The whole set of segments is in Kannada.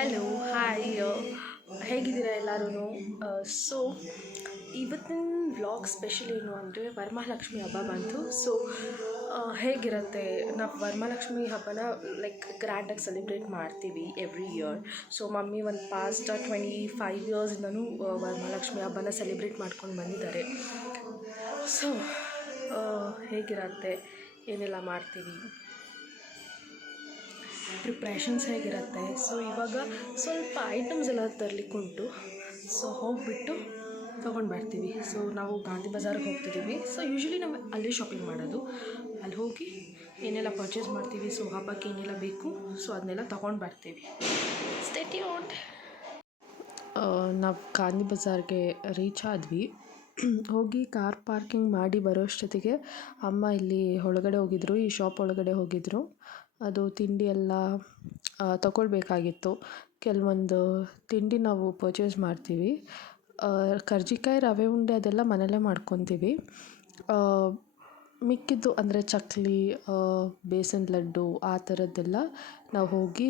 ಹಲೋ ಹಾಯ್ ಹೇಗಿದ್ದೀರಾ ಎಲ್ಲರೂ ಸೊ ಇವತ್ತಿನ ಬ್ಲಾಗ್ ಸ್ಪೆಷಲ್ ಏನು ಅಂದರೆ ವರಮಹಾಲಕ್ಷ್ಮಿ ಹಬ್ಬ ಬಂತು. ಸೊ ಹೇಗಿರುತ್ತೆ, ನಾವು ವರಮಹಾಲಕ್ಷ್ಮಿ ಹಬ್ಬನ ಲೈಕ್ ಗ್ರ್ಯಾಂಡಾಗಿ ಸೆಲೆಬ್ರೇಟ್ ಮಾಡ್ತೀವಿ ಎವ್ರಿ ಇಯರ್ ಸೊ ಮಮ್ಮಿ ಒಂದು ಪಾಸ್ಟ್ ಟ್ವೆಂಟಿ ಫೈವ್ ಇಯರ್ಸಿಂದನೂ ವರಮಹಾಲಕ್ಷ್ಮಿ ಹಬ್ಬನ ಸೆಲೆಬ್ರೇಟ್ ಮಾಡ್ಕೊಂಡು ಬಂದಿದ್ದಾರೆ. ಸೊ ಹೇಗಿರುತ್ತೆ, ಏನೆಲ್ಲ ಮಾಡ್ತೀವಿ? ಪ್ರಿಪ್ರೇಷನ್ಸ್ ಹೇಗಿರುತ್ತೆ? ಸೊ ಇವಾಗ ಸ್ವಲ್ಪ ಐಟಮ್ಸ್ ಎಲ್ಲ ತರಲಿಕ್ಕೆ ಉಂಟು ಸೊ ಹೋಗಿಬಿಟ್ಟು ತೊಗೊಂಡು ಬರ್ತೀವಿ ಸೊ ನಾವು ಗಾಂಧಿ ಬಜಾರ್ಗೆ ಹೋಗ್ತಿದ್ದೀವಿ ಸೊ ಯೂಶ್ವಲಿ ನಾವು ಅಲ್ಲಿ ಶಾಪಿಂಗ್ ಮಾಡೋದು. ಅಲ್ಲಿ ಹೋಗಿ ಏನೆಲ್ಲ ಪರ್ಚೇಸ್ ಮಾಡ್ತೀವಿ ಸೊ ಹಬ್ಬಕ್ಕೆ ಏನೆಲ್ಲ ಬೇಕು ಸೊ ಅದನ್ನೆಲ್ಲ ತೊಗೊಂಡು ಬರ್ತೀವಿ ಸ್ಟೇಟ್ಯೂಟ್ ನಾವು ಗಾಂಧಿ ಬಜಾರ್ಗೆ ರೀಚ್ ಆದ್ವಿ. ಹೋಗಿ ಕಾರ್ ಪಾರ್ಕಿಂಗ್ ಮಾಡಿ ಬರೋಷ್ಟೊತ್ತಿಗೆ ಅಮ್ಮ ಇಲ್ಲಿ ಒಳಗಡೆ ಹೋಗಿದ್ರು, ಈ ಶಾಪ್ ಒಳಗಡೆ ಹೋಗಿದ್ರು. ಅದು ತಿಂಡಿ ಎಲ್ಲ ತಗೊಳ್ಬೇಕಾಗಿತ್ತು. ಕೆಲವೊಂದು ತಿಂಡಿ ನಾವು ಪರ್ಚೇಸ್ ಮಾಡ್ತೀವಿ. ಕರ್ಜಿಕಾಯಿ ರವೆ ಉಂಡೆ ಅದೆಲ್ಲ ಮನೆಯಲ್ಲೇ ಮಾಡ್ಕೊತೀವಿ. ಮಿಕ್ಕಿದ್ದು ಅಂದರೆ ಚಕ್ಕುಲಿ ಬೇಸನ್ ಲಡ್ಡು ಆ ಥರದ್ದೆಲ್ಲ ನಾವು ಹೋಗಿ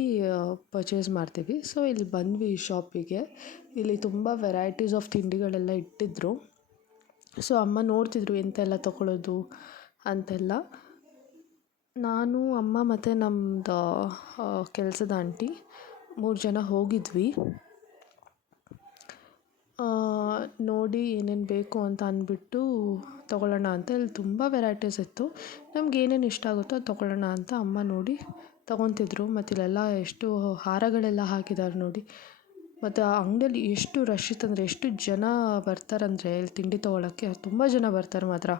ಪರ್ಚೇಸ್ ಮಾಡ್ತೀವಿ. ಸೊ ಇಲ್ಲಿ ಬಂದ್ವಿ ಶಾಪಿಗೆ ಇಲ್ಲಿ ತುಂಬ ವೆರೈಟೀಸ್ ಆಫ್ ತಿಂಡಿಗಳೆಲ್ಲ ಇಟ್ಟಿದ್ದರು ಸೊ ಅಮ್ಮ ನೋಡ್ತಿದ್ರು ಎಂತೆಲ್ಲ ತಗೊಳ್ಳೋದು ಅಂತೆಲ್ಲ. ನಾನು, ಅಮ್ಮ ಮತ್ತು ನಮ್ಮದು ಕೆಲಸದ ಆಂಟಿ ಮೂರು ಜನ ಹೋಗಿದ್ವಿ. ನೋಡಿ ಏನೇನು ಬೇಕು ಅಂತ ಅಂದ್ಬಿಟ್ಟು ತೊಗೊಳ್ಳೋಣ ಅಂತ ಇಲ್ಲಿ ತುಂಬ ವೆರೈಟೀಸ್ ಇತ್ತು. ನಮ್ಗೆ ಏನೇನು ಇಷ್ಟ ಆಗುತ್ತೋ ಅದು ತೊಗೊಳ್ಳೋಣ ಅಂತ ಅಮ್ಮ ನೋಡಿ ತೊಗೊತಿದ್ರು. ಮತ್ತು ಇಲ್ಲೆಲ್ಲ ಎಷ್ಟು ಹಾರಗಳೆಲ್ಲ ಹಾಕಿದ್ದಾರೆ ನೋಡಿ. ಮತ್ತು ಆ ಅಂಗಡಿಯಲ್ಲಿ ಎಷ್ಟು ರಶ್ ಇತ್ತಂದರೆ, ಎಷ್ಟು ಜನ ಬರ್ತಾರಂದರೆ, ಇಲ್ಲಿ ತಿಂಡಿ ತೊಗೊಳ್ಳೋಕ್ಕೆ ತುಂಬ ಜನ ಬರ್ತಾರೆ ಮಾತ್ರ.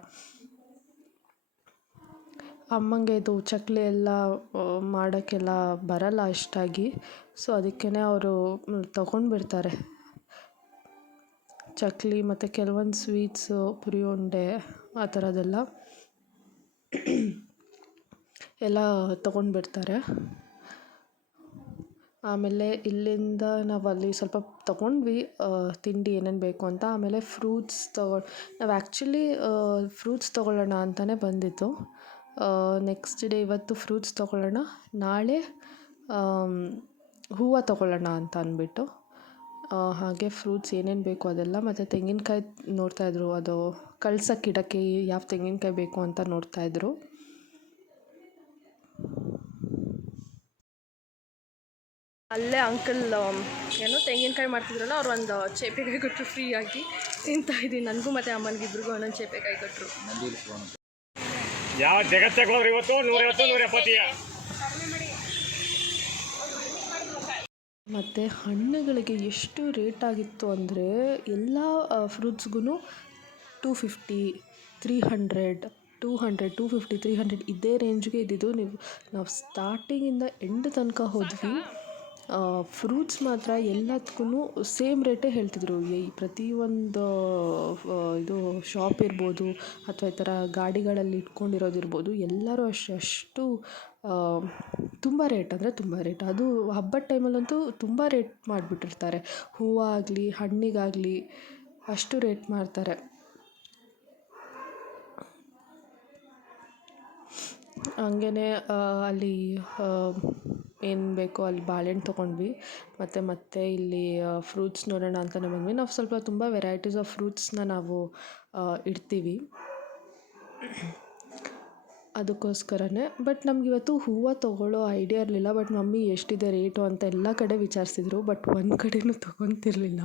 ಅಮ್ಮಂಗೆ ಇದು ಚಕ್ಕಲಿ ಎಲ್ಲ ಮಾಡೋಕ್ಕೆಲ್ಲ ಬರಲ್ಲ ಅಷ್ಟಾಗಿ. ಸೊ ಅದಕ್ಕೇ ಅವರು ತೊಗೊಂಡ್ಬಿಡ್ತಾರೆ. ಬಿಡ್ತಾರೆ ಚಕ್ಕಲಿ ಮತ್ತು ಕೆಲವೊಂದು ಸ್ವೀಟ್ಸು ಪುರಿ ಉಂಡೆ ಆ ಥರದ್ದೆಲ್ಲ ಎಲ್ಲ ತೊಗೊಂಡು ಬಿಡ್ತಾರೆ ಆಮೇಲೆ ಇಲ್ಲಿಂದ ನಾವು ಅಲ್ಲಿ ಸ್ವಲ್ಪ ತೊಗೊಂಡ್ವಿ ತಿಂಡಿ ಏನೇನು ಬೇಕು ಅಂತ. ಆಮೇಲೆ ಫ್ರೂಟ್ಸ್ ತೊಗೊ, ನಾವು ಆ್ಯಕ್ಚುಲಿ ಫ್ರೂಟ್ಸ್ ತೊಗೊಳ್ಳೋಣ ಅಂತಲೇ ಬಂದಿದ್ದು. ನೆಕ್ಸ್ಟ್ ಡೇ ಇವತ್ತು ಫ್ರೂಟ್ಸ್ ತೊಗೊಳ್ಳೋಣ. ನಾಳೆ ಹೂವು ತೊಗೊಳ್ಳೋಣ ಅಂತ ಅಂದ್ಬಿಟ್ಟು. ಹಾಗೆ ಫ್ರೂಟ್ಸ್ ಏನೇನು ಬೇಕು ಅದೆಲ್ಲ ಮತ್ತು ತೆಂಗಿನಕಾಯಿ ನೋಡ್ತಾಯಿದ್ರು ಅದು ಕಳ್ಸಕ್ಕೆ ಇಡೋಕ್ಕೆ ಯಾವ ತೆಂಗಿನಕಾಯಿ ಬೇಕು ಅಂತ ನೋಡ್ತಾಯಿದ್ರು ಅಲ್ಲೇ ಅಂಕಲ್ ಏನು ತೆಂಗಿನಕಾಯಿ ಮಾಡ್ತಿದ್ರಲ್ಲ, ಅವ್ರು ಒಂದು ಚೇಪೆಕಾಯಿ ಕೊಟ್ಟರು ಫ್ರೀಯಾಗಿ ತಿಂತಾ ಇದ್ದೀನಿ. ನನಗೂ ಮತ್ತು ಅಮ್ಮನಿಗಿಬ್ರಿಗೂ ಒಂದೊಂದು ಚೇಪೆಕಾಯಿ ಕೊಟ್ಟರು ಯಾವ ಜಗತ್ತಕ್ಕೆ ಹೋದ್ರೆ ಇವತ್ತು? ನೂರ ಎಪ್ಪತ್ತೀಯ ಮತ್ತು ಹಣ್ಣುಗಳಿಗೆ ಎಷ್ಟು ರೇಟ್ ಆಗಿತ್ತು ಅಂದರೆ ಎಲ್ಲ ಫ್ರೂಟ್ಸ್ಗೂ two fifty three hundred two hundred two fifty three hundred ಇದೇ ರೇಂಜ್ಗೆ ಇದ್ದಿದ್ದು ನೀವು, ನಾವು ಸ್ಟಾರ್ಟಿಂಗಿಂದ ಎಂಡ್ ತನಕ ಹೋದ್ವಿ. ಫ್ರೂಟ್ಸ್ ಮಾತ್ರ ಎಲ್ಲದಕ್ಕೂ ಸೇಮ್ ರೇಟೇ ಹೇಳ್ತಿದ್ರು. ಈ ಪ್ರತಿಯೊಂದು ಇದು ಶಾಪ್ ಇರ್ಬೋದು ಅಥವಾ ಈ ಥರ ಗಾಡಿಗಳಲ್ಲಿ ಇಟ್ಕೊಂಡಿರೋದು ಇರ್ಬೋದು, ಎಲ್ಲರೂ ಅಷ್ಟು ಅಷ್ಟು ತುಂಬ ರೇಟ್ ಅಂದರೆ ತುಂಬ ರೇಟ್ ಅದು ಹಬ್ಬದ ಟೈಮಲ್ಲಂತೂ ತುಂಬ ರೇಟ್ ಮಾಡಿಬಿಟ್ಟಿರ್ತಾರೆ. ಹೂವು ಆಗಲಿ ಹಣ್ಣಿಗಾಗಲಿ ಅಷ್ಟು ರೇಟ್ ಮಾಡ್ತಾರೆ. ಹಂಗೇ ಅಲ್ಲಿ ಏನು ಬೇಕೋ ಅಲ್ಲಿ ಬಾಳೆಹಣ್ಣು ತೊಗೊಂಡ್ವಿ. ಮತ್ತು ಮತ್ತೆ ಇಲ್ಲಿ ಫ್ರೂಟ್ಸ್ ನೋಡೋಣ ಅಂತಲೇ ಬಂದ್ವಿ. ನಾವು ಸ್ವಲ್ಪ ತುಂಬ ವೆರೈಟೀಸ್ ಆಫ್ ಫ್ರೂಟ್ಸ್ನ ನಾವು ಇಡ್ತೀವಿ. ಅದಕ್ಕೋಸ್ಕರನೇ ಬಟ್ ನಮ್ಗೆ ಇವತ್ತು ಹೂವು ತೊಗೊಳ್ಳೋ ಐಡಿಯಾ ಇರಲಿಲ್ಲ ಬಟ್ ಮಮ್ಮಿ ಎಷ್ಟಿದೆ ರೇಟು ಅಂತ ಎಲ್ಲ ಕಡೆ ವಿಚಾರಿಸಿದ್ರು ಬಟ್ ಒಂದು ಕಡೆಯೂ ತೊಗೊತಿರ್ಲಿಲ್ಲ.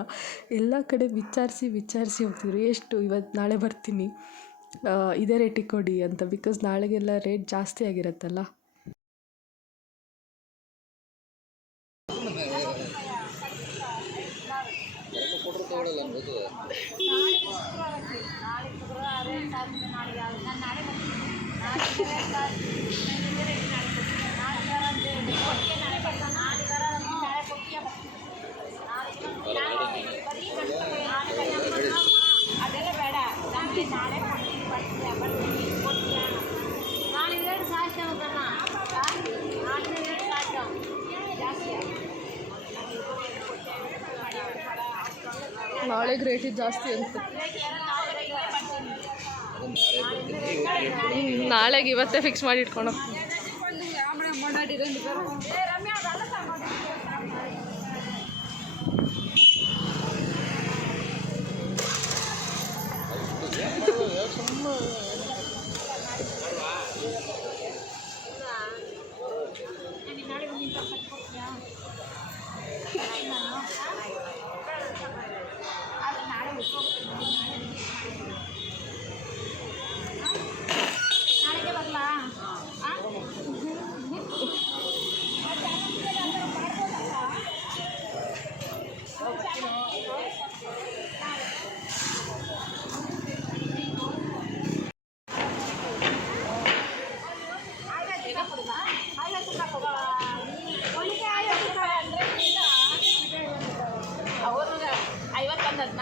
ಎಲ್ಲ ಕಡೆ ವಿಚಾರಿಸಿ ವಿಚಾರಿಸಿ ಹೋಗ್ತಿದ್ರು. ಎಷ್ಟು ಇವತ್ತು ನಾಳೆ ಬರ್ತೀನಿ ಇದೇ ರೇಟಿಗೆ ಕೊಡಿ ಅಂತ ಬಿಕಾಸ್ ನಾಳೆಗೆಲ್ಲ ರೇಟ್ ಜಾಸ್ತಿ ಆಗಿರುತ್ತಲ್ಲ ಅದೆಲ್ಲ ಬೇಡ ನಾಳೆ ನಾಳೆ ನಾಳೆ ರೇಟ್ ಜಾಸ್ತಿ ಆಗುತ್ತಣ್ಣ ನಾಳೆ ರೇಟ್ ಜಾಸ್ತಿ ಆಗುತ್ತೆ ಜಾಸ್ತಿ ನಾಳೆಗೆ ರೇಟ್ ಜಾಸ್ತಿ ಅನ್ಸುತ್ತೆ ನಾಳೆಗೆ ಇವತ್ತೇ ಫಿಕ್ಸ್ ಮಾಡಿ ಇಟ್ಕೊಳೋ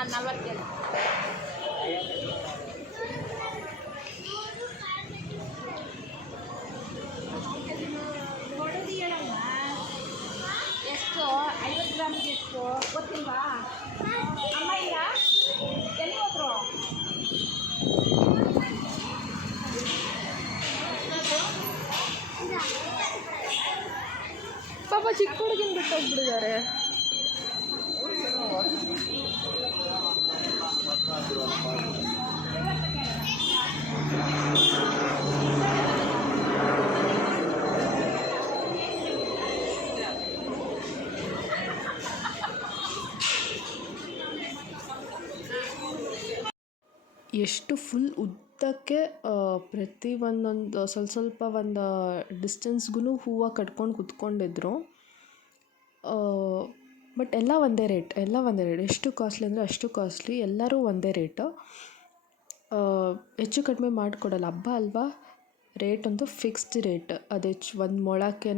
ನಾನು ನಲ್ವತ್ತೇಳು ಎಷ್ಟು ಐವತ್ತು ಗ್ರಾಮಿಗೆ ಎಷ್ಟು ಗೊತ್ತಿಲ್ವಾ ಅಮ್ಮ ಇಲ್ಲ ಎಲ್ಲಿ ಹೋದ್ರು ಪಾಪ ಚಿಕ್ಕ ಹುಡುಗಿನ ಬಿಟ್ಟು ಎಷ್ಟು ಫುಲ್ ಉದ್ದಕ್ಕೆ ಪ್ರತಿ ಒಂದೊಂದು ಸ್ವಲ್ಪ ಸ್ವಲ್ಪ ಒಂದು ಡಿಸ್ಟೆನ್ಸ್ಗೂ ಹೂವು ಕಟ್ಕೊಂಡು ಕುತ್ಕೊಂಡಿದ್ರು. ಬಟ್ ಎಲ್ಲ ಒಂದೇ ರೇಟ್ ಎಲ್ಲ ಒಂದೇ ರೇಟ್ ಎಷ್ಟು ಕಾಸ್ಟ್ಲಿ ಅಂದರೆ ಅಷ್ಟು ಕಾಸ್ಟ್ಲಿ ಎಲ್ಲರೂ ಒಂದೇ ರೇಟ್ ಹೆಚ್ಚು ಕಡಿಮೆ ಮಾಡಿಕೊಡಲ್ಲ. ಹಬ್ಬ ಅಲ್ವಾ? ರೇಟ್ ಅಂತೂ ಫಿಕ್ಸ್ಡ್ ರೇಟ್ ಅದು ಹೆಚ್ಚು ಒಂದು ಮೊಳಕ್ಕೆ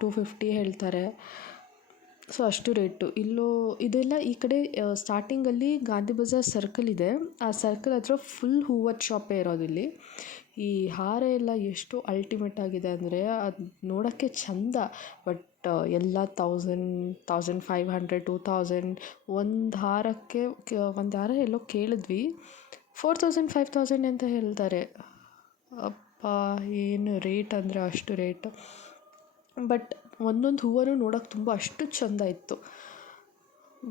ಟೂ ಫಿಫ್ಟಿ ಹೇಳ್ತಾರೆ. ಸೊ ಅಷ್ಟು ರೇಟು ಇಲ್ಲೂ, ಇದೆಲ್ಲ ಈ ಕಡೆ ಸ್ಟಾರ್ಟಿಂಗಲ್ಲಿ ಗಾಂಧಿ ಬಜಾರ್ ಸರ್ಕಲ್ ಇದೆ. ಆ ಸರ್ಕಲ್ ಹತ್ರ ಫುಲ್ ಹೂವದ ಶಾಪೇ ಇರೋದು ಇಲ್ಲಿ. ಈ ಹಾರ ಎಲ್ಲ ಎಷ್ಟು ಅಲ್ಟಿಮೇಟ್ ಆಗಿದೆ ಅಂದರೆ ಅದು ನೋಡೋಕ್ಕೆ ಚಂದ. ಬಟ್ ಎಲ್ಲ thousand thousand five hundred two thousand ಒಂದು ಹಾರಕ್ಕೆ ಒಂದು ಹಾರ ಎಲ್ಲೋ ಕೇಳಿದ್ವಿ. ಫೋರ್ ತೌಸಂಡ್ ಫೈವ್ ತೌಸಂಡ್ ಅಂತ ಹೇಳ್ತಾರೆ. ಅಪ್ಪ, ಏನು ರೇಟ್ ಅಂದರೆ ಅಷ್ಟು ರೇಟ್ ಬಟ್ ಒಂದೊಂದು ಹೂವನ್ನು ನೋಡೋಕೆ ತುಂಬ ಅಷ್ಟು ಚೆಂದ ಇತ್ತು.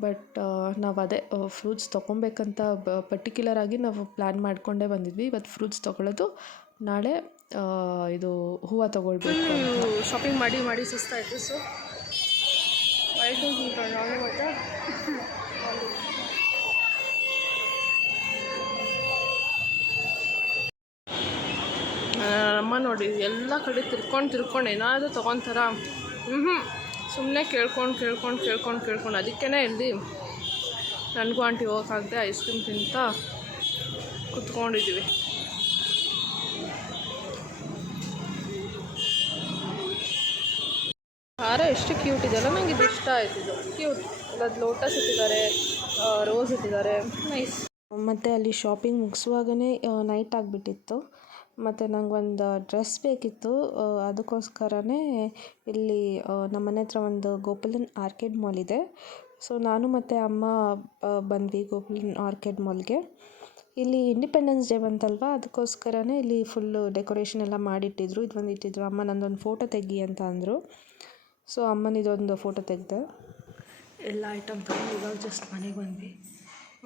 ಬಟ್ ನಾವು ಅದೇ ಫ್ರೂಟ್ಸ್ ತೊಗೊಬೇಕಂತ ಬ ಪರ್ಟಿಕ್ಯುಲರ್ ಆಗಿ ನಾವು ಪ್ಲ್ಯಾನ್ ಮಾಡಿಕೊಂಡೇ ಬಂದಿದ್ವಿ. ಇವತ್ತು ಫ್ರೂಟ್ಸ್ ತೊಗೊಳ್ಳೋದು ನಾಳೆ ಇದು ಹೂವು ತೊಗೊಳ್ಬೇಕು ಶಾಪಿಂಗ್ ಮಾಡಿ ಮಾಡಿ ಸುಸ್ತಾಯಿತು ಸೊ ಅಮ್ಮ ನೋಡಿ, ಎಲ್ಲ ಕಡೆ ತಿರ್ಕೊಂಡು ತಿರ್ಕೊಂಡು ಏನಾದರೂ ತೊಗೊತಾರ? ಹ್ಞೂ ಸುಮ್ಮನೆ ಕೇಳ್ಕೊಂಡು ಕೇಳ್ಕೊಂಡು ಕೇಳ್ಕೊಂಡು ಕೇಳ್ಕೊಂಡು. ಅದಕ್ಕೇ ಇಲ್ಲಿ ನನಗೂ ಆಂಟಿ ಹೋಗೋಕ್ಕಾಗದೆ ಐಸ್ ಕ್ರೀಮ್ ತಿಂತ ಕುತ್ಕೊಂಡಿದ್ದೀವಿ ಹಾರ ಎಷ್ಟು ಕ್ಯೂಟ್ ಇದೆಯಲ್ಲ? ನನಗೆ ಇದು ಇಷ್ಟ ಆಯ್ತು ಇದು. ಕ್ಯೂಟ್ ಅದು ಲೋಟಸ್ ಇಟ್ಟಿದ್ದಾರೆ ರೋಸ್ ಇಟ್ಟಿದ್ದಾರೆ. ನೈಸ್ ಮತ್ತು ಅಲ್ಲಿ ಶಾಪಿಂಗ್ ಮುಗಿಸುವಾಗನೇ ನೈಟ್ ಆಗಿಬಿಟ್ಟಿತ್ತು. ಮತ್ತು ನಂಗೊಂದು ಡ್ರೆಸ್ ಬೇಕಿತ್ತು. ಅದಕ್ಕೋಸ್ಕರನೇ ಇಲ್ಲಿ ನಮ್ಮನೆ ನಮ್ಮ ಮನೆ ಹತ್ರ ಒಂದು ಗೋಪಾಲನ್ ಆರ್ಕಿಡ್ ಮಾಲ್ ಇದೆ. ಸೊ ನಾನು ಮತ್ತು ಅಮ್ಮ ಬಂದ್ವಿ ಗೋಪಾಲನ್ ಆರ್ಕಿಡ್ ಮಾಲ್ಗೆ. ಇಲ್ಲಿ ಇಂಡಿಪೆಂಡೆನ್ಸ್ ಡೇ ಬಂತಲ್ವಾ? ಅದಕ್ಕೋಸ್ಕರನೇ ಇಲ್ಲಿ ಫುಲ್ಲು ಡೆಕೋರೇಷನ್ ಎಲ್ಲ ಮಾಡಿಟ್ಟಿದ್ರು. ಇದೊಂದು ಇಟ್ಟಿದ್ರು. ಅಮ್ಮ ನಂದೊಂದು ಫೋಟೋ ತೆಗಿ ಅಂತ ಅಂದರು. ಸೊ ಅಮ್ಮನಿದೊಂದು ಫೋಟೋ ತೆಗೆದೆ. ಎಲ್ಲ ಐಟಮ್ ತಗೊಂಡು ಇವಾಗ ಜಸ್ಟ್ ಮನೆಗೆ ಬಂದ್ವಿ.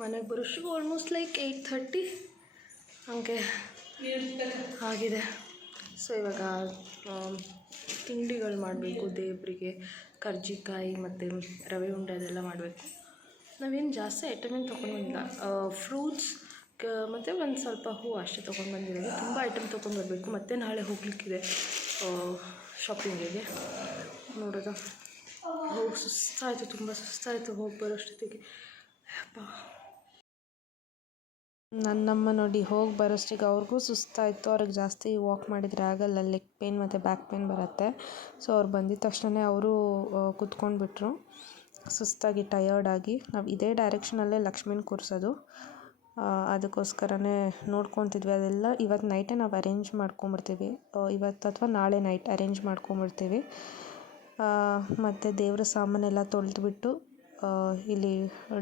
ಮನೆಗೆ ಬರೋಷ್ಟು ಆಲ್ಮೋಸ್ಟ್ ಲೈಕ್ ಏಯ್ಟ್ ಥರ್ಟಿ ಹಾಗೆ ಆಗಿದೆ. ಸೊ ಇವಾಗ ತಿಂಡಿಗಳು ಮಾಡಬೇಕು, ದೇವರಿಗೆ ಕರ್ಜಿಕಾಯಿ ಮತ್ತು ರವೆ ಉಂಡೆ ಅದೆಲ್ಲ ಮಾಡಬೇಕು. ನಾವೇನು ಜಾಸ್ತಿ ಐಟಮ್ ಏನು ತೊಗೊಂಡು ಬಂದಿಲ್ಲ. ಫ್ರೂಟ್ಸ್ ಕ, ಮತ್ತು ಒಂದು ಸ್ವಲ್ಪ ಹೂವು ಅಷ್ಟೇ ತೊಗೊಂಡು ಬಂದಿರೋದು. ತುಂಬ ಐಟಮ್ ತೊಗೊಂಡು ಬರಬೇಕು. ಮತ್ತು ನಾಳೆ ಹೋಗಲಿಕ್ಕಿದೆ ಶಾಪಿಂಗಿಗೆ ನೋಡೋದು? ಹೋಗಿ ಸುಸ್ತಾಯಿತು, ತುಂಬ ಸುಸ್ತಾಯಿತು ಹೋಗಿ ಬರೋಷ್ಟೊತ್ತಿಗೆ. ಅಪ್ಪ ನನ್ನಮ್ಮ ನೋಡಿ ಹೋಗಿ ಬರೋಷ್ಟಿಗೆ ಅವ್ರಿಗೂ ಸುಸ್ತಾಯಿತು. ಅವ್ರಿಗೆ ಜಾಸ್ತಿ ವಾಕ್ ಮಾಡಿದರೆ ಆಗಲ್ಲ ಲೆಗ್ ಪೇನ್ ಮತ್ತು ಬ್ಯಾಕ್ ಪೇನ್ ಬರುತ್ತೆ. ಸೊ ಅವ್ರು ಬಂದಿದ ತಕ್ಷಣವೇ ಅವರು ಕುತ್ಕೊಂಡ್ಬಿಟ್ರು. ಸುಸ್ತಾಗಿ ಟಯರ್ಡಾಗಿ ನಾವು ಇದೇ ಡೈರೆಕ್ಷನಲ್ಲೇ ಲಕ್ಷ್ಮೀನ ಕೂರಿಸೋದು. ಅದಕ್ಕೋಸ್ಕರನೇ ನೋಡ್ಕೊತಿದ್ವಿ. ಅದೆಲ್ಲ ಇವತ್ತು ನೈಟೇ ನಾವು ಅರೇಂಜ್ ಮಾಡ್ಕೊಂಬಿಡ್ತೀವಿ. ಇವತ್ತು ಅಥವಾ ನಾಳೆ ನೈಟ್ ಅರೇಂಜ್ ಮಾಡ್ಕೊಂಬಿಡ್ತೀವಿ. ಮತ್ತು ದೇವರ ಸಾಮಾನೆಲ್ಲ ತೊಳೆದುಬಿಟ್ಟು ಇಲ್ಲಿ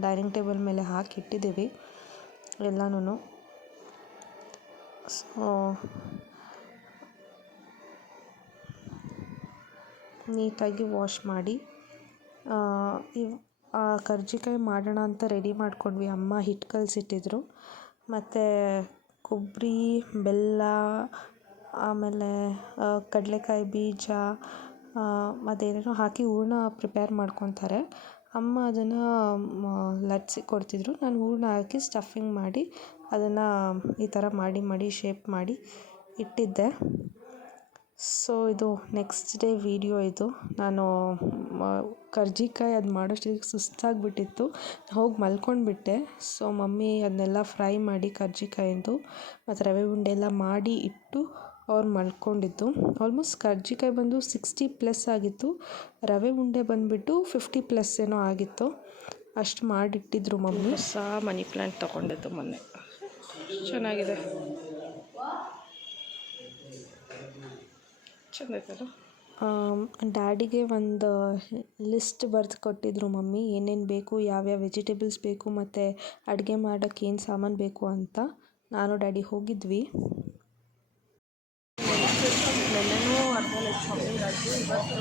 ಡೈನಿಂಗ್ ಟೇಬಲ್ ಮೇಲೆ ಹಾಕಿ ಇಟ್ಟಿದ್ದೀವಿ ಎಲ್ಲನೂ ಸೊ ನೀಟಾಗಿ ವಾಶ್ ಮಾಡಿ ಇವ್ ಕರ್ಜಿಕಾಯಿ ಮಾಡೋಣ ಅಂತ ರೆಡಿ ಮಾಡ್ಕೊಂಡ್ವಿ. ಅಮ್ಮ ಹಿಟ್ಟು ಕಲಸಿಟ್ಟಿದ್ರು. ಮತ್ತು ಕೊಬ್ಬರಿ, ಬೆಲ್ಲ, ಆಮೇಲೆ ಕಡಲೆಕಾಯಿ ಬೀಜ ಅದೇನೇನೋ ಹಾಕಿ ಹೂರ್ಣ ಪ್ರಿಪೇರ್ ಮಾಡ್ಕೊತಾರೆ. ಅಮ್ಮ ಅದನ್ನು ಲಟ್ಸಿ ಕೊಡ್ತಿದ್ರು. ನಾನು ಹೂರಣ ಹಾಕಿ ಸ್ಟಫಿಂಗ್ ಮಾಡಿ, ಅದನ್ನು ಈ ಥರ ಮಾಡಿ ಮಾಡಿ ಶೇಪ್ ಮಾಡಿ ಇಟ್ಟಿದ್ದೆ. ಸೊ ಇದು ನೆಕ್ಸ್ಟ್ ಡೇ ವೀಡಿಯೋ ಇದು. ನಾನು ಕರ್ಜಿಕಾಯಿ ಅದು ಮಾಡೋಷ್ಟೊತ್ತಿಗೆ ಸುಸ್ತಾಗಿಬಿಟ್ಟಿತ್ತು. ಹೋಗಿ ಮಲ್ಕೊಂಡ್ಬಿಟ್ಟೆ. ಸೊ ಮಮ್ಮಿ ಅದನ್ನೆಲ್ಲ ಫ್ರೈ ಮಾಡಿ ಕರ್ಜಿಕಾಯಿಂದು, ಮತ್ತು ರವೆ ಉಂಡೆ ಎಲ್ಲ ಮಾಡಿ ಇಟ್ಟು ಅವ್ರು ಮಲ್ಕೊಂಡಿದ್ದು ಆಲ್ಮೋಸ್ಟ್ ಕರ್ಜಿಕಾಯಿ ಬಂದು ಸಿಕ್ಸ್ಟಿ ಪ್ಲಸ್ ಆಗಿತ್ತು. ರವೆ ಉಂಡೆ ಬಂದುಬಿಟ್ಟು ಫಿಫ್ಟಿ ಪ್ಲಸ್ ಏನೋ ಆಗಿತ್ತು. ಅಷ್ಟು ಮಾಡಿಟ್ಟಿದ್ರು ಮಮ್ಮಿ. ಸಹ ಮನಿ ಪ್ಲ್ಯಾಂಟ್ ತೊಗೊಂಡಿದ್ದು ಮೊನ್ನೆ. ಚೆನ್ನಾಗಿದೆ. ಚೆನ್ನಾಗಿದೆ ಡ್ಯಾಡಿಗೆ ಒಂದು ಲಿಸ್ಟ್ ಬರೆದು ಕೊಟ್ಟಿದ್ರು ಮಮ್ಮಿ. ಏನೇನು ಬೇಕು ಯಾವ್ಯಾವ ವೆಜಿಟೇಬಲ್ಸ್ ಬೇಕು ಮತ್ತು ಅಡುಗೆ ಮಾಡೋಕ್ಕೆ ಏನು ಸಾಮಾನು ಬೇಕು ಅಂತ. ನಾನು ಡ್ಯಾಡಿ ಹೋಗಿದ್ವಿ. ನೆನ್ನೆನೂ ಅರ್ಧ ಲೈಕ್ ಶಾಪಿಂಗ್ ಆಯಿತು ಇವತ್ತು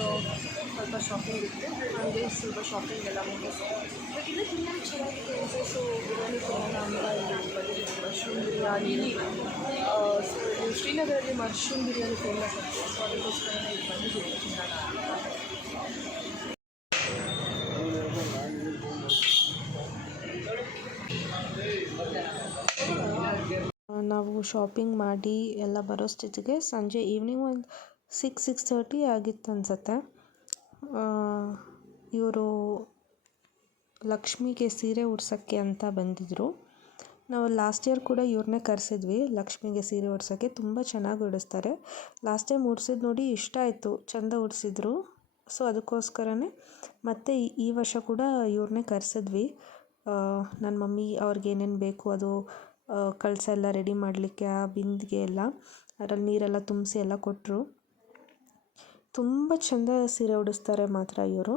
ಸ್ವಲ್ಪ ಶಾಪಿಂಗ್ ಇತ್ತು ಹಾಗೆ ಸ್ವಲ್ಪ ಶಾಪಿಂಗ್ ಎಲ್ಲ ಮುಗಿಸಿ ಬಟ್ ಇನ್ನೂ ತುಂಬ ಚೆನ್ನಾಗಿದೆ ಸೊ ಬಿರಿಯಾನಿ ತಿನ್ನೋಣ ಅಂತ ಇಲ್ಲಿ ಬಂದಿದ್ದೀವಿ ಮಶ್ರೂಮ್ ಬಿರಿಯಾನಿ ಸೊ ಇಲ್ಲಿ ಶ್ರೀನಗರಲ್ಲಿ ಮಶ್ರೂಮ್ ಬಿರಿಯಾನಿ ಫೇಮಸ್ ಅಂತ ಸೊ ಅದಕ್ಕೋಸ್ಕರ ಇಲ್ಲಿ ಬಂದಿದ್ದೀವಿ ತಿನ್ನೋಣ ಅಂತ ಶಾಪಿಂಗ್ ಮಾಡಿ ಎಲ್ಲ ಬರೋಷ್ಟೊತ್ತಿಗೆ ಸಂಜೆ ಈವ್ನಿಂಗ್ ಒಂದು ಸಿಕ್ಸ್ ಸಿಕ್ಸ್ ತರ್ಟಿ ಆಗಿತ್ತು ಅನ್ಸತ್ತೆ. ಇವರು ಲಕ್ಷ್ಮಿಗೆ ಸೀರೆ ಉಡ್ಸೋಕ್ಕೆ ಅಂತ ಬಂದಿದ್ದರು ನಾವು ಲಾಸ್ಟ್ ಇಯರ್ ಕೂಡ ಇವ್ರನ್ನೇ ಕರೆಸಿದ್ವಿ, ಲಕ್ಷ್ಮಿಗೆ ಸೀರೆ ಉಡ್ಸೋಕ್ಕೆ. ತುಂಬ ಚೆನ್ನಾಗಿ ಉಡಿಸ್ತಾರೆ. ಲಾಸ್ಟ್ ಟೈಮ್ ಉಡ್ಸಿದ್ ನೋಡಿ ಇಷ್ಟ ಆಯಿತು, ಚೆಂದ ಉಡಿಸಿದ್ರು. ಸೊ ಅದಕ್ಕೋಸ್ಕರನೇ ಮತ್ತೆ ಈ- ವರ್ಷ ಕೂಡ ಇವ್ರನ್ನೇ ಕರೆಸಿದ್ವಿ. ನನ್ನ ಮಮ್ಮಿ ಅವ್ರಿಗೆ ಏನೇನು ಬೇಕು ಅದು ಕಳಸ ಎಲ್ಲ ರೆಡಿ ಮಾಡಲಿಕ್ಕೆ ಆ ಬಿಂದಿಗೆ ಎಲ್ಲ, ಅದರಲ್ಲಿ ನೀರೆಲ್ಲ ತುಂಬಿಸಿ ಎಲ್ಲ ಕೊಟ್ಟರು ತುಂಬ ಚೆಂದ ಸೀರೆ ಉಡಿಸ್ತಾರೆ ಮಾತ್ರ ಇವರು.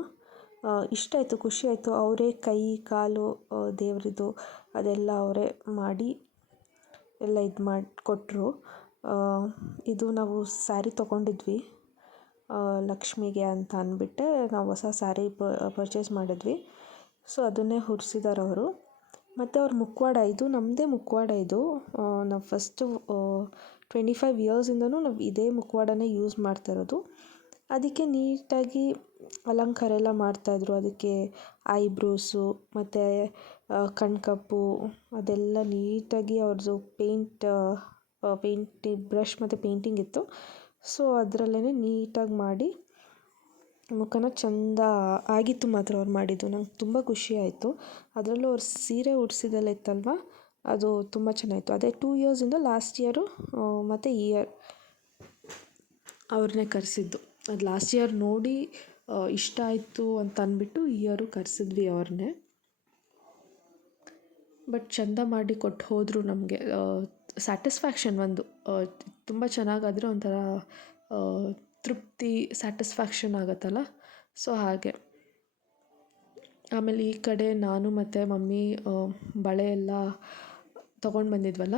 ಇಷ್ಟ ಆಯಿತು, ಖುಷಿ ಆಯಿತು. ಅವರೇ ಕೈ, ಕಾಲು ದೇವರಿದು ಅದೆಲ್ಲ ಅವರೇ ಮಾಡಿ ಎಲ್ಲ ಇದು ಮಾಡಿ ಕೊಟ್ಟರು ಇದು ನಾವು ಸ್ಯಾರಿ ತೊಗೊಂಡಿದ್ವಿ. ಲಕ್ಷ್ಮಿಗೆ ಅಂತ ಅಂದ್ಬಿಟ್ಟೆ ನಾವು ಹೊಸ ಸ್ಯಾರಿ ಪರ್ಚೇಸ್ ಮಾಡಿದ್ವಿ. ಸೊ ಅದನ್ನೇ ಹುಡ್ಸಿದ್ದಾರೆ ಅವರು. ಮತ್ತು ಅವ್ರ ಮುಖವಾಡ ಇದು ನಮ್ಮದೇ ಮುಖವಾಡ ಇದು. ನಾವು ಫಸ್ಟು ಟ್ವೆಂಟಿ ಫೈವ್ ಇಯರ್ಸಿಂದನೂ ನಾವು ಇದೇ ಮುಖವಾಡನೇ ಯೂಸ್ ಮಾಡ್ತಾ ಇರೋದು. ಅದಕ್ಕೆ ನೀಟಾಗಿ ಅಲಂಕಾರ ಎಲ್ಲ ಮಾಡ್ತಾಯಿದ್ರು ಅದಕ್ಕೆ ಐಬ್ರೋಸು ಮತ್ತು ಕಣ್ಕಪ್ಪು, ಅದೆಲ್ಲ ನೀಟಾಗಿ ಅವ್ರದ್ದು ಪೇಂಟ್ ಪೇಂಟಿಂಗ್ ಬ್ರಷ್ ಮತ್ತು ಪೇಂಟಿಂಗ್ ಇತ್ತು. ಸೊ ಅದರಲ್ಲೇ ನೀಟಾಗಿ ಮಾಡಿ ಮುಖನ ಚಂದ ಆಗಿತ್ತು ಮಾತ್ರ ಅವ್ರು ಮಾಡಿದ್ದು. ನಂಗೆ ತುಂಬ ಖುಷಿ ಆಯಿತು. ಅದರಲ್ಲೂ ಅವ್ರು ಸೀರೆ ಉಡ್ಸಿದ್ದೆಲ್ಲ ಇತ್ತಲ್ವ ಅದು ತುಂಬ ಚೆನ್ನಾಗಿತ್ತು. ಅದೇ ಟೂ ಇಯರ್ಸಿಂದ ಲಾಸ್ಟ್ ಇಯರು ಮತ್ತು ಈ ಇಯರ್ ಅವ್ರನ್ನೇ ಕರೆಸಿದ್ದು. ಅದು ಲಾಸ್ಟ್ ಇಯರ್ ನೋಡಿ ಇಷ್ಟ ಆಯಿತು ಅಂತ ಅಂದ್ಬಿಟ್ಟು ಈ ಇಯರು ಕರೆಸಿದ್ವಿ ಅವ್ರನ್ನೇ. ಬಟ್ ಚಂದ ಮಾಡಿ ಕೊಟ್ಟು ಹೋದರು ನಮಗೆ. ಸ್ಯಾಟಿಸ್ಫ್ಯಾಕ್ಷನ್ ಒಂದು. ತುಂಬ ಚೆನ್ನಾಗಾದರೆ ಒಂಥರ ತೃಪ್ತಿ ಸ್ಯಾಟಿಸ್ಫ್ಯಾಕ್ಷನ್ ಆಗುತ್ತಲ್ಲ? ಸೊ ಹಾಗೆ. ಆಮೇಲೆ ಈ ಕಡೆ ನಾನು ಮತ್ತು ಮಮ್ಮಿ ಬಳೆ ಎಲ್ಲ ತೊಗೊಂಡು ಬಂದಿದ್ವಲ್ಲ?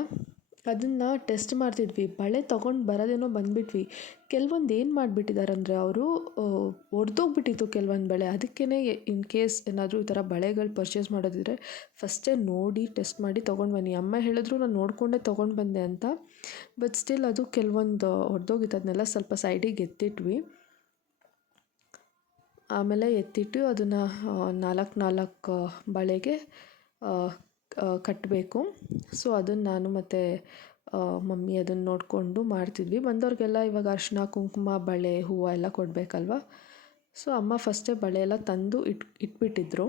ಅದನ್ನು ಟೆಸ್ಟ್ ಮಾಡ್ತಿದ್ವಿ. ಬಳೆ ತೊಗೊಂಡು ಬರೋದೇನೋ ಬಂದುಬಿಟ್ವಿ. ಕೆಲವೊಂದು ಏನು ಮಾಡಿಬಿಟ್ಟಿದ್ದಾರೆ ಅಂದರೆ ಅವರು ಒಡೆದೋಗ್ಬಿಟ್ಟಿತ್ತು ಕೆಲವೊಂದು ಬಳೆ. ಅದಕ್ಕೇ ಇನ್ ಕೇಸ್ ಏನಾದರೂ ಈ ಥರ ಬಳೆಗಳು ಪರ್ಚೇಸ್ ಮಾಡೋದಿದ್ರೆ ಫಸ್ಟೇ ನೋಡಿ ಟೆಸ್ಟ್ ಮಾಡಿ ತೊಗೊಂಡು ಬನ್ನಿ. ಅಮ್ಮ ಹೇಳಿದ್ರು ನಾನು ನೋಡಿಕೊಂಡೇ ತೊಗೊಂಡು ಬಂದೆ ಅಂತ. ಬಟ್ ಸ್ಟಿಲ್ ಅದು ಕೆಲವೊಂದು ಒಡೆದೋಗಿತ್ತು. ಅದನ್ನೆಲ್ಲ ಸ್ವಲ್ಪ ಸೈಡಿಗೆ ಎತ್ತಿಟ್ವಿ. ಆಮೇಲೆ ಎತ್ತಿಟ್ಟು ಅದನ್ನು ನಾಲ್ಕು ನಾಲ್ಕು ಬಳೆಗೆ ಕಟ್ಟಬೇಕು ಸೊ ಅದನ್ನು ನಾನು ಮತ್ತು ಮಮ್ಮಿ ಅದನ್ನು ನೋಡಿಕೊಂಡು ಮಾಡ್ತಿದ್ವಿ. ಬಂದವ್ರಿಗೆಲ್ಲ ಇವಾಗ ಅರಿಶಿನ ಕುಂಕುಮ, ಬಳೆ, ಹೂವು ಎಲ್ಲ ಕೊಡಬೇಕಲ್ವ? ಸೊ ಅಮ್ಮ ಫಸ್ಟೇ ಬಳೆ ಎಲ್ಲ ತಂದು ಇಟ್, ಇಟ್ಬಿಟ್ಟಿದ್ರು.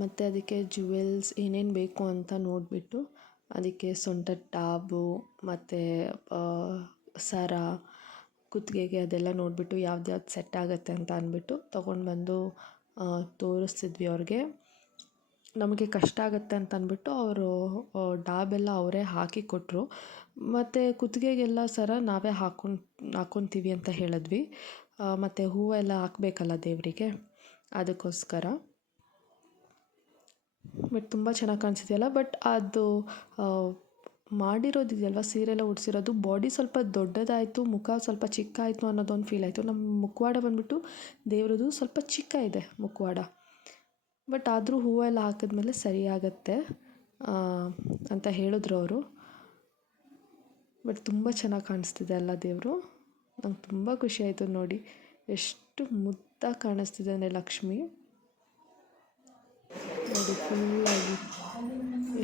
ಮತ್ತು ಅದಕ್ಕೆ ಜುವೆಲ್ಸ್ ಏನೇನು ಬೇಕು ಅಂತ ನೋಡಿಬಿಟ್ಟು, ಅದಕ್ಕೆ ಸೊಂಟ ಟಾಬು, ಮತ್ತು ಸರ, ಕುತ್ತಿಗೆಗೆ ಅದೆಲ್ಲ ನೋಡಿಬಿಟ್ಟು ಯಾವ್ದು ಯಾವ್ದು ಸೆಟ್ ಆಗುತ್ತೆ ಅಂತ ಅಂದ್ಬಿಟ್ಟು ತೊಗೊಂಡು ಬಂದು ತೋರಿಸ್ತಿದ್ವಿ ಅವ್ರಿಗೆ. ನಮಗೆ ಕಷ್ಟ ಆಗುತ್ತೆ ಅಂತ ಅಂದ್ಬಿಟ್ಟು ಅವರು ಡಾಬೆಲ್ಲ ಅವರೇ ಹಾಕಿ ಕೊಟ್ಟರು ಮತ್ತು ಕುತ್ತಿಗೆಗೆಲ್ಲ ಸರ ನಾವೇ ಹಾಕೊಂಡು, ಹಾಕೊತೀವಿ ಅಂತ ಹೇಳಿದ್ವಿ. ಮತ್ತು ಹೂವೆಲ್ಲ ಹಾಕಬೇಕಲ್ಲ ದೇವರಿಗೆ, ಅದಕ್ಕೋಸ್ಕರ. ಬಟ್ ತುಂಬ ಚೆನ್ನಾಗಿ ಕಾಣಿಸಿದೆಯಲ್ಲ ಬಟ್ ಅದು ಮಾಡಿರೋದಿದೆಯಲ್ವ? ಸೀರೆ ಎಲ್ಲ ಉಡ್ಸಿರೋದು? ಬಾಡಿ ಸ್ವಲ್ಪ ದೊಡ್ಡದಾಯಿತು, ಮುಖ ಸ್ವಲ್ಪ ಚಿಕ್ಕ ಆಯಿತು ಅನ್ನೋದೊಂದು ಫೀಲ್ ಆಯಿತು. ನಮ್ಮ ಮುಖವಾಡ ಬಂದ್ಬಿಟ್ಟು ದೇವರದು ಸ್ವಲ್ಪ ಚಿಕ್ಕ ಇದೆ ಮುಖವಾಡ. ಬಟ್ ಆದರೂ ಹೂವೆಲ್ಲ ಹಾಕಿದ್ಮೇಲೆ ಸರಿ ಅಂತ ಹೇಳಿದ್ರು ಅವರು. ಬಟ್ ತುಂಬ ಚೆನ್ನಾಗಿ ಕಾಣಿಸ್ತಿದೆ ಅಲ್ಲ ದೇವರು? ನಂಗೆ ತುಂಬ ಖುಷಿ ಆಯಿತು ನೋಡಿ. ಎಷ್ಟು ಮುದ್ದಾಗಿ ಕಾಣಿಸ್ತಿದೆ ಅಂದರೆ ಲಕ್ಷ್ಮಿ. ನೋಡಿ ಫುಲ್ಲಾಗಿ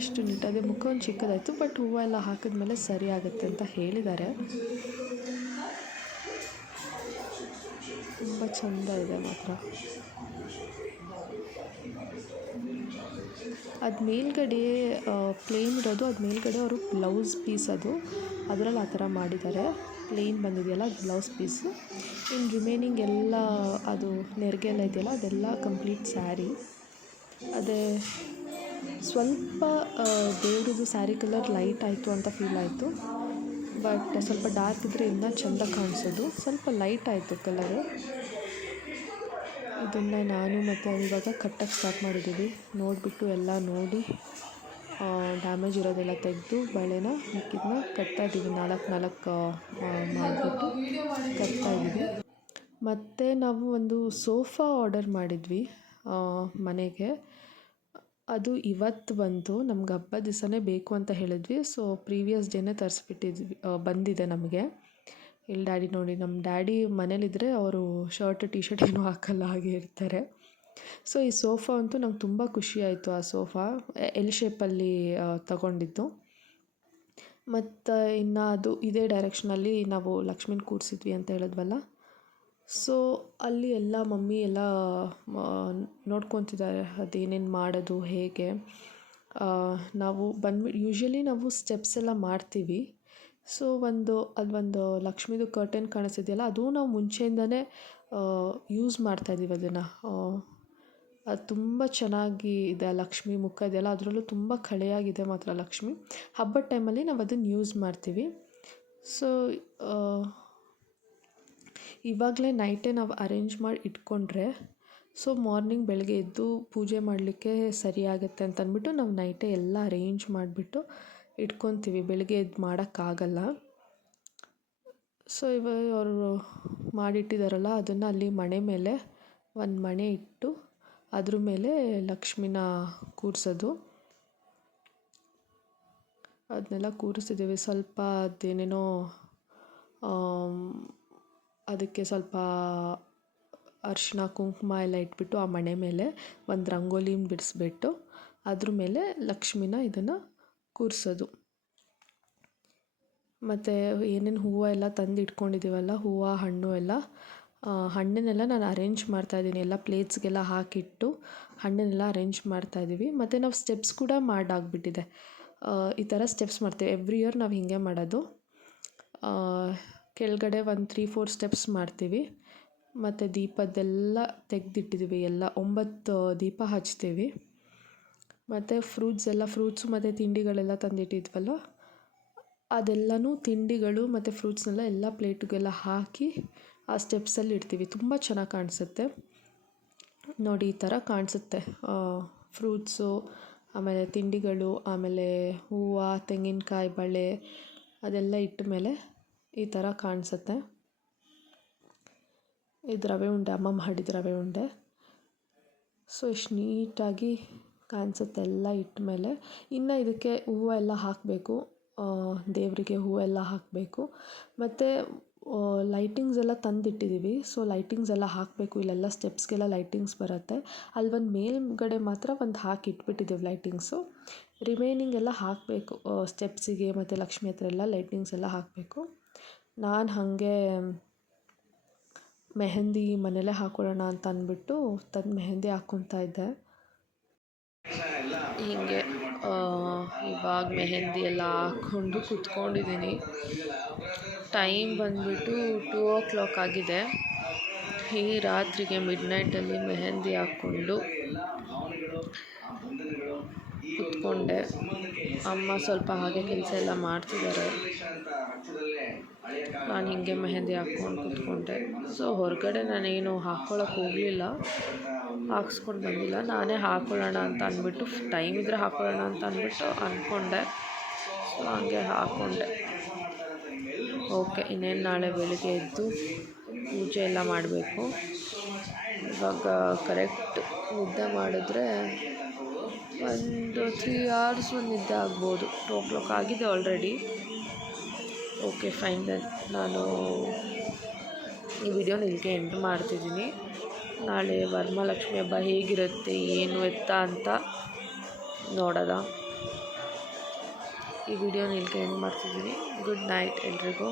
ಎಷ್ಟು ನೀಟಾಗಿ ಮುಖ ಒಂದು ಚಿಕ್ಕದಾಯಿತು ಬಟ್ ಹೂವು ಎಲ್ಲ ಹಾಕಿದ್ಮೇಲೆ ಸರಿ ಆಗುತ್ತೆ ಅಂತ ಹೇಳಿದ್ದಾರೆ. ತುಂಬ ಚೆಂದ ಇದೆ ಮಾತ್ರ. ಅದು ಮೇಲ್ಗಡೆ ಪ್ಲೇನ್ ಇರೋದು, ಅದು ಮೇಲ್ಗಡೆ ಅವರು ಬ್ಲೌಸ್ ಪೀಸ್ ಅದು. ಅದರಲ್ಲಿ ಆ ಥರ ಮಾಡಿದ್ದಾರೆ. ಪ್ಲೇನ್ ಬಂದಿದೆಯಲ್ಲ, ಅದು ಬ್ಲೌಸ್ ಪೀಸು ಇನ್ನು ರಿಮೈನಿಂಗ್ ಎಲ್ಲ ಅದು ನೆರಿಗೆ ಎಲ್ಲ ಇದೆಯಲ್ಲ, ಅದೆಲ್ಲ ಕಂಪ್ಲೀಟ್ ಸ್ಯಾರಿ ಅದೇ ಸ್ವಲ್ಪ ದೇವ್ರದ್ದು ಸ್ಯಾರಿ ಕಲರ್ ಲೈಟ್ ಆಯಿತು ಅಂತ ಫೀಲ್ ಆಯಿತು. ಬಟ್ ಸ್ವಲ್ಪ ಡಾರ್ಕ್ ಇದ್ದರೆ ಇನ್ನೂ ಚೆಂದ ಕಾಣಿಸೋದು. ಸ್ವಲ್ಪ ಲೈಟ್ ಆಯಿತು ಕಲರು. ಇದನ್ನು ನಾನು ಮತ್ತು ಇವಾಗ ಕಟ್ಟಕ್ಕೆ ಸ್ಟಾರ್ಟ್ ಮಾಡಿದ್ದೀವಿ. ನೋಡಿಬಿಟ್ಟು ಎಲ್ಲ ನೋಡಿ ಡ್ಯಾಮೇಜ್ ಇರೋದೆಲ್ಲ ತೆಗೆದು ಬಳೆನ ಮಿಕ್ಕಿದ್ನ ಕಟ್ತಾ ಇದ್ದೀವಿ ನಾಲ್ಕು ನಾಲ್ಕು ಮಾಡಿಬಿಟ್ಟು ಕಟ್ತಾ ಇದ್ದೀವಿ ಮತ್ತು ನಾವು ಒಂದು ಸೋಫಾ ಆರ್ಡರ್ ಮಾಡಿದ್ವಿ ಮನೆಗೆ. ಅದು ಇವತ್ತು ಬಂತು, ನಮ್ಗೆ ಹಬ್ಬದ ದಿವಸನೇ ಬೇಕು ಅಂತ ಹೇಳಿದ್ವಿ. ಸೊ ಪ್ರೀವಿಯಸ್ ಡೇನೇ ತರಿಸ್ಬಿಟ್ಟಿದ್ವಿ. ಬಂದಿದೆ ನಮಗೆ. ಇಲ್ಲಿ ಡ್ಯಾಡಿ ನೋಡಿ ನಮ್ಮ ಡ್ಯಾಡಿ ಮನೇಲಿದ್ದರೆ ಅವರು ಶರ್ಟ್ ಟಿ ಶರ್ಟ್ ಏನೂ ಹಾಕಲ್ಲ, ಹಾಗೆ ಇರ್ತಾರೆ. ಸೊ ಈ ಸೋಫಾ ಅಂತೂ ನಂಗೆ ತುಂಬ ಖುಷಿ ಆಯಿತು ಆ ಸೋಫಾ. ಎಲ್ ಶೇಪಲ್ಲಿ ತಗೊಂಡಿದ್ದು. ಮತ್ತು ಇನ್ನು ಅದು ಇದೇ ಡೈರೆಕ್ಷನಲ್ಲಿ ನಾವು ಲಕ್ಷ್ಮೀನ ಕೂರಿಸಿದ್ವಿ ಅಂತ ಹೇಳಿದ್ವಲ್ಲ? ಸೊ ಅಲ್ಲಿ ಎಲ್ಲ ಮಮ್ಮಿ ಎಲ್ಲ ನೋಡ್ಕೊತಿದ್ದಾರೆ ಅದೇನೇನು ಮಾಡೋದು, ಹೇಗೆ. ನಾವು ಬಂದ್ಬಿಟ್ಟು ಯೂಶ್ವಲಿ ನಾವು ಸ್ಟೆಪ್ಸ್ ಎಲ್ಲ ಮಾಡ್ತೀವಿ. ಸೊ ಒಂದು, ಅದು ಒಂದು ಲಕ್ಷ್ಮೀದು ಕರ್ಟನ್ ಕಾಣಿಸ್ತಿದೆಯಲ್ಲ, ಅದು ನಾವು ಮುಂಚೆಯಿಂದನೇ ಯೂಸ್ ಮಾಡ್ತಾಯಿದ್ದೀವಿ ಅದನ್ನು. ಅದು ತುಂಬ ಚೆನ್ನಾಗಿ ಇದೆ ಲಕ್ಷ್ಮಿ ಮುಖ ಇದೆಯಲ್ಲ, ಅದರಲ್ಲೂ ತುಂಬ ಕಳೆಯಾಗಿದೆ ಮಾತ್ರ ಲಕ್ಷ್ಮಿ. ಹಬ್ಬದ ಟೈಮಲ್ಲಿ ನಾವು ಅದನ್ನು ಯೂಸ್ ಮಾಡ್ತೀವಿ. ಸೊ ಇವಾಗಲೇ ನೈಟೇ ನಾವು ಅರೇಂಜ್ ಮಾಡಿ ಇಟ್ಕೊಂಡ್ರೆ ಸೊ ಮಾರ್ನಿಂಗ್ ಬೆಳಗ್ಗೆ ಎದ್ದು ಪೂಜೆ ಮಾಡಲಿಕ್ಕೆ ಸರಿಯಾಗುತ್ತೆ ಅಂತ ಅಂದ್ಬಿಟ್ಟು ನಾವು ನೈಟೇ ಎಲ್ಲ ಅರೇಂಜ್ ಮಾಡಿಬಿಟ್ಟು ಇಟ್ಕೊತೀವಿ. ಬೆಳಗ್ಗೆ ಎದ್ದು ಮಾಡೋಕ್ಕಾಗಲ್ಲ. ಸೊ ಇವಾಗ ಅವರು ಮಾಡಿಟ್ಟಿದ್ದಾರಲ್ಲ ಅದನ್ನು ಅಲ್ಲಿ ಮಣೆ ಮೇಲೆ ಒಂದು ಮಣೆ ಇಟ್ಟು ಅದ್ರ ಮೇಲೆ ಲಕ್ಷ್ಮಿನ ಕೂರಿಸೋದು. ಅದನ್ನೆಲ್ಲ ಕೂರಿಸಿದ್ದೀವಿ ಸ್ವಲ್ಪ ಅದೇನೇನೋ ಅದಕ್ಕೆ ಸ್ವಲ್ಪ ಅರಿಶಿನ ಕುಂಕುಮ ಎಲ್ಲ ಇಟ್ಬಿಟ್ಟು ಆ ಮಣೆ ಮೇಲೆ ಒಂದು ರಂಗೋಲಿನ ಬಿಡಿಸ್ಬಿಟ್ಟು ಅದ್ರ ಮೇಲೆ ಲಕ್ಷ್ಮಿನ ಇದನ್ನು ಕೂರಿಸೋದು. ಮತ್ತು ಏನೇನು ಹೂವು ಎಲ್ಲ ತಂದು ಇಟ್ಕೊಂಡಿದ್ದೀವಲ್ಲ ಹೂವು, ಹಣ್ಣು ಎಲ್ಲ ಹಣ್ಣನ್ನೆಲ್ಲ ನಾನು ಅರೇಂಜ್ ಮಾಡ್ತಾಯಿದ್ದೀನಿ ಎಲ್ಲ ಪ್ಲೇಟ್ಸ್ಗೆಲ್ಲ ಹಾಕಿಟ್ಟು ಹಣ್ಣನ್ನೆಲ್ಲ ಅರೇಂಜ್ ಮಾಡ್ತಾಯಿದ್ದೀವಿ ಮತ್ತು ನಾವು ಸ್ಟೆಪ್ಸ್ ಕೂಡ ಮಾಡಾಗ್ಬಿಟ್ಟಿದೆ. ಈ ಥರ ಸ್ಟೆಪ್ಸ್ ಮಾಡ್ತೀವಿ. ಎವ್ರಿ ಇಯರ್ ನಾವು ಹೀಗೆ ಮಾಡೋದು. ಕೆಳಗಡೆ ಒಂದು ತ್ರೀ ಫೋರ್ ಸ್ಟೆಪ್ಸ್ ಮಾಡ್ತೀವಿ. ಮತ್ತು ದೀಪದ್ದೆಲ್ಲ ತೆಗೆದಿಟ್ಟಿದ್ದೀವಿ. ಎಲ್ಲ ಒಂಬತ್ತು ದೀಪ ಹಚ್ತೀವಿ. ಮತ್ತು ಫ್ರೂಟ್ಸ್ ಎಲ್ಲ ಫ್ರೂಟ್ಸು ಮತ್ತು ತಿಂಡಿಗಳೆಲ್ಲ ತಂದಿಟ್ಟಿದ್ವಲ್ಲ, ಅದೆಲ್ಲನೂ ತಿಂಡಿಗಳು ಮತ್ತು ಫ್ರೂಟ್ಸ್ನೆಲ್ಲ ಎಲ್ಲ ಪ್ಲೇಟ್ಗೆಲ್ಲ ಹಾಕಿ ಆ ಸ್ಟೆಪ್ಸಲ್ಲಿ ಇಡ್ತೀವಿ. ತುಂಬ ಚೆನ್ನಾಗಿ ಕಾಣಿಸುತ್ತೆ. ನೋಡಿ, ಈ ಥರ ಕಾಣಿಸುತ್ತೆ. ಫ್ರೂಟ್ಸು ಆಮೇಲೆ ತಿಂಡಿಗಳು, ಆಮೇಲೆ ಹೂವು, ತೆಂಗಿನಕಾಯಿ, ಬಳೆ ಅದೆಲ್ಲ ಇಟ್ಟ ಮೇಲೆ ಈ ಥರ ಕಾಣಿಸುತ್ತೆ. ಇದು ರವೆ ಉಂಡೆ, ಅಮ್ಮ ಮಾಡಿದ ರವೆ ಉಂಡೆ. ಸೊ ಇಷ್ಟು ನೀಟಾಗಿ ಕಾಣಿಸುತ್ತೆ ಎಲ್ಲ ಇಟ್ಟ ಮೇಲೆ ಇನ್ನು ಇದಕ್ಕೆ ಹೂವು ಎಲ್ಲ ಹಾಕಬೇಕು. ದೇವರಿಗೆ ಹೂವೆಲ್ಲ ಹಾಕಬೇಕು. ಮತ್ತು ಲೈಟಿಂಗ್ಸ್ ಎಲ್ಲ ತಂದಿಟ್ಟಿದ್ದೀವಿ ಸೊ ಲೈಟಿಂಗ್ಸ್ ಎಲ್ಲ ಹಾಕಬೇಕು. ಇಲ್ಲೆಲ್ಲ ಸ್ಟೆಪ್ಸ್ಗೆಲ್ಲ ಲೈಟಿಂಗ್ಸ್ ಬರುತ್ತೆ. ಅಲ್ಲಿ ಒಂದು ಮೇಲ್ಗಡೆ ಮಾತ್ರ ಒಂದು ಹಾಕಿ ಇಟ್ಬಿಟ್ಟಿದ್ದೀವಿ ಲೈಟಿಂಗ್ಸು ರಿಮೈನಿಂಗ್ ಎಲ್ಲ ಹಾಕಬೇಕು. ಸ್ಟೆಪ್ಸಿಗೆ ಮತ್ತು ಲಕ್ಷ್ಮಿ ಹತ್ರ ಎಲ್ಲ ಲೈಟಿಂಗ್ಸ್ ಎಲ್ಲ ಹಾಕಬೇಕು. ನಾನು ಹಾಗೆ ಮೆಹಂದಿ ಮನೆಯಲ್ಲೇ ಹಾಕೊಳ್ಳೋಣ ಅಂತ ಅಂದ್ಬಿಟ್ಟು ತಂದು ಮೆಹಂದಿ ಹಾಕ್ಕೊತಾ ಇದ್ದೆ. ಹೀಗೆ ಇವಾಗ ಮೆಹಂದಿ ಎಲ್ಲ ಹಾಕ್ಕೊಂಡು ಕುತ್ಕೊಂಡಿದ್ದೀನಿ. ಟೈಮ್ ಬಂದ್ಬಿಟ್ಟು ಟೂ ಓ ಕ್ಲಾಕ್ ಆಗಿದೆ. ಈ ರಾತ್ರಿಗೆ ಮಿಡ್ ನೈಟಲ್ಲಿ ಮೆಹಂದಿ ಹಾಕ್ಕೊಂಡು ಕೂತ್ಕೊಂಡೆ. ಅಮ್ಮ ಸ್ವಲ್ಪ ಹಾಗೆ ಕೆಲಸ ಎಲ್ಲ ಮಾಡ್ತಿದ್ದಾರೆ. ನಾನು ಹಿಂಗೆ ಮೆಹೆಂದಿ ಹಾಕ್ಕೊಂಡು ಕುತ್ಕೊಂಡೆ. ಸೊ ಹೊರಗಡೆ ನಾನೇನು ಹಾಕ್ಕೊಳಕ್ಕೆ ಹೋಗಲಿಲ್ಲ. ಹಾಕ್ಸ್ಕೊಂಡು ಬಂದಿಲ್ಲ. ನಾನೇ ಹಾಕ್ಕೊಳ್ಳೋಣ ಅಂತ ಅಂದ್ಬಿಟ್ಟು, ಟೈಮ್ ಇದ್ದರೆ ಹಾಕ್ಕೊಳ್ಳೋಣ ಅಂತ ಅಂದ್ಬಿಟ್ಟು ಅಂದ್ಕೊಂಡೆ. ಸೊ ಹಂಗೆ ಹಾಕ್ಕೊಂಡೆ ಓಕೆ, ಇನ್ನೇನು ನಾಳೆ ಬೆಳಿಗ್ಗೆ ಎದ್ದು ಪೂಜೆ ಎಲ್ಲ ಮಾಡಬೇಕು. ಇವಾಗ ಕರೆಕ್ಟ್ ಮುದ್ದೆ ಮಾಡಿದ್ರೆ ಒಂದು ತ್ರೀ ಅವರ್ಸ್ ಒಂದು ನಿದ್ದೆ ಆಗ್ಬೋದು. ಟು ಓ ಕ್ಲಾಕ್ ಆಗಿದೆ ಆಲ್ರೆಡಿ ಓಕೆ ಫೈನ್ ದೆನ್ ನಾನು ಈ ವಿಡಿಯೋನ ಇಲ್ಲಿಗೆ ಎಂಡ್ ಮಾಡ್ತಿದ್ದೀನಿ. ನಾಳೆ ವರಮಹಾಲಕ್ಷ್ಮಿ ಹಬ್ಬ ಹೇಗಿರುತ್ತೆ, ಏನು ಎತ್ತ ಅಂತ ನೋಡೋದ? ಈ ವಿಡಿಯೋನ ಇಲ್ಲಿಗೆ ಎಂಡ್ ಮಾಡ್ತಿದ್ದೀನಿ. ಗುಡ್ ನೈಟ್ ಎಲ್ರಿಗೂ.